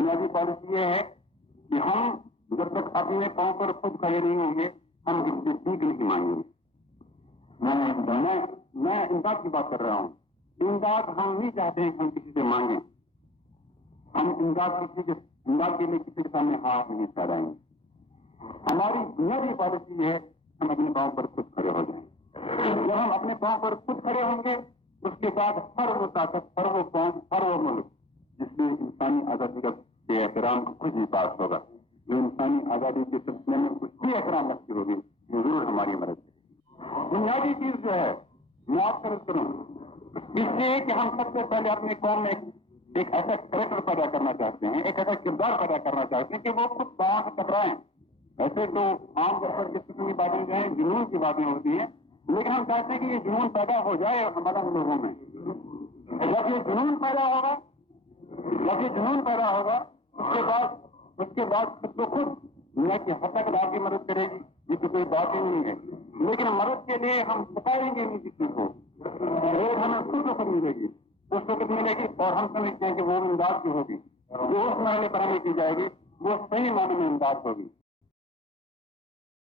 بنیادی پالیسی یہ ہے کہ ہم جب تک اپنے پاؤں پر خود کھڑے نہیں ہوں گے ہم کسی سے سیکھ نہیں مانگیں گے. میں امداد کی بات کر رہا ہوں. امداد ہم نہیں چاہتے ہیں کہ ہم کسی سے مانگیں. ہم امداد کے لیے کسی کے سامنے ہاتھ نہیں پھیلائیں گے. ہماری بنیادی پالیسی ہے ہم اپنے پاؤں پر خود کھڑے ہو جائیں. جب ہم اپنے پاؤں پر خود کھڑے ہوں گے اس کے بعد ہر وہ طاقت، ہر وہ قوم، ہر وہ ملک جس میں انسانی آزادی کے احترام کا کچھ بھی پاس ہوگا، جو انسانی آزادی کے سلسلے میں کچھ بھی احترام رکھتی ہوگی، وہ ضرور ہماری مدد کرے. بنیادی چیز جو ہے میں آپ سے کروں اس لیے کہ ہم سب سے پہلے اپنی قوم میں ایک ایسا کریکٹر پیدا کرنا چاہتے ہیں، ایک ایسا کردار پیدا کرنا چاہتے ہیں کہ وہ خود پاؤں سے ٹکرائیں. ایسے تو عام طور پر جس قسم کی باتیں جو ہیں جنون کی باتیں ہوتی ہیں، لیکن ہم چاہتے ہیں کہ یہ جنون پیدا ہو جائے ہمارے لوگوں میں. جب یہ جنون پیدا ہوگا اس کے بعد خود کو خود دنیا کی حد تک لا کے مدد کرے گی. یہ تو کوئی بات ہی نہیں ہے، لیکن مدد کے لیے ہم ستائیں گے نہیں کسی کو. ایک ہمیں خود کو خود ملے گی، اس وقت ملے گی اور ہم سمجھتے ہیں کہ وہ امداد کی ہوگی جو اس مرحلے پر ہمیں کی جائے گی وہ صحیح معنی میں امداد ہوگی.